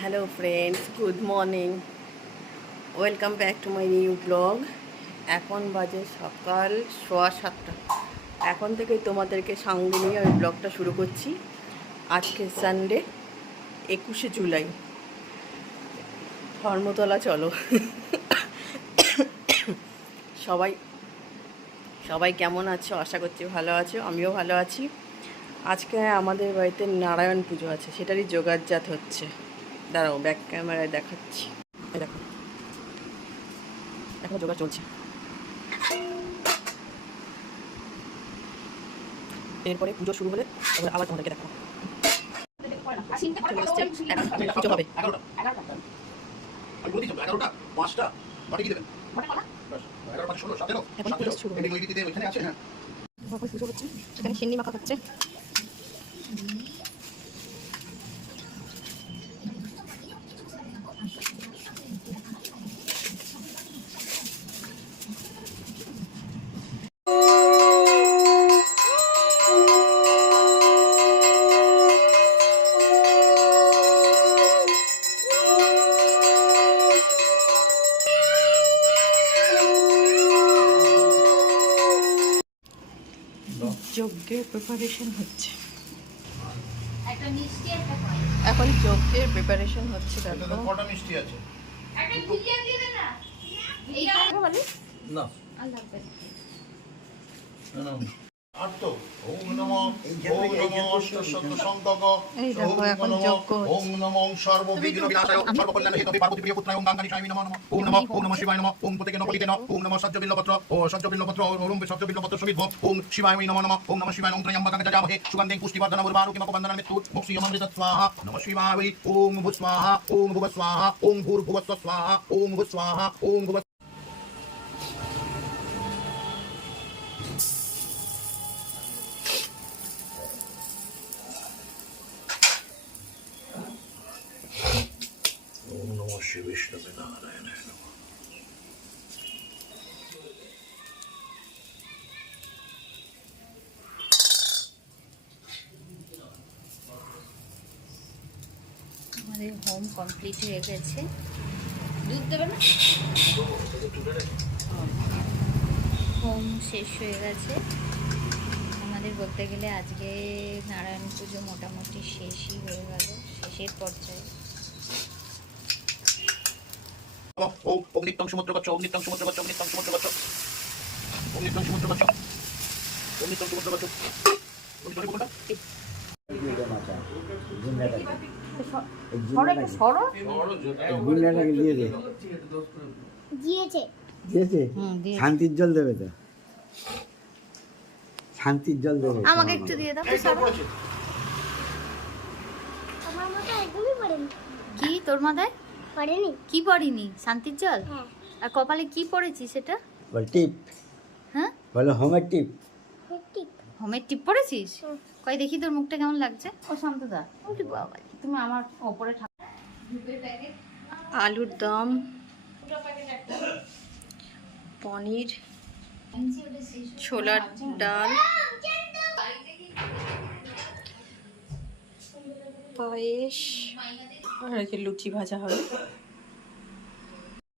Hello friends good morning welcome back to my new blog এখন বাজে সকাল সোয়া সাতটা। এখন থেকে তোমাদেরকে সঙ্গে নিয়ে আমি ব্লগটা শুরু করছি। আজকে সানডে একুশে জুলাই। ধর্মতলা চলো। সবাই সবাই কেমন আছো? আশা করছি ভালো আছো। আমিও ভালো আছি। আজকে আমাদের বাড়িতে নারায়ণ পুজো আছে। সেটারই যোগাযোগ হচ্ছে। দাঁড়াও ব্যাক ক্যামেরায় দেখাচ্ছি। দেখো। এখনও যোগাড় চলছে। এরপরে পুজো শুরু হলে তারপরে আবার তোমাদেরকে দেখাবো। পুজো হবে আমি বলে দিচ্ছি যজ্ঞের প্রিপারেশন হচ্ছে। একটা মিষ্টি একটা কয় এখন যজ্ঞের প্রিপারেশন হচ্ছে দেখো। কটা মিষ্টি আছে? একটা জিলিয়ে না? মানে? না। আর লাগবে না। না, না। আর তো ওম নম ওম নম অষ্টশত বিষ্ণুবে নারায়ণায় নমঃ। আমাদের হোম কমপ্লিট হয়ে গেছে। দুধ দেবে না? হোম শেষ হয়ে গেছে। আমাদের বলতে গেলে আজকে নারায়ণ পুজো মোটামুটি শেষই হয়ে গেল, শেষের পর্যায়ে। সমুদ্র গচ্ছ সমুদ্র গচ্ছ সমুদ্র গচ্ছ সমুদ্র গচ্ছ সমুদ্র গচ্ছ। শান্তির জল দেবে তো। শান্তির জল দেবে। আমাকে একটু দিয়ে দাও কি? তোর মাথায়? পড়েনি কি পড়িনি শান্তির জল? হ্যাঁ। আর কপালে কি পড়েছি সেটা? বল টিপ। হ্যাঁ? বলো হোমের টিপ। সত্যি হোমের টিপ পড়েছিস? হুম। কই দেখি তোর মুখটা কেমন লাগছে? ও শান্তদা ওরে বাবা। তুমি আমার ওপরে থাক। আলুর দম। পনির। ছোলার ডাল। পায়েস। আর এই লুচি ভাজা হবে।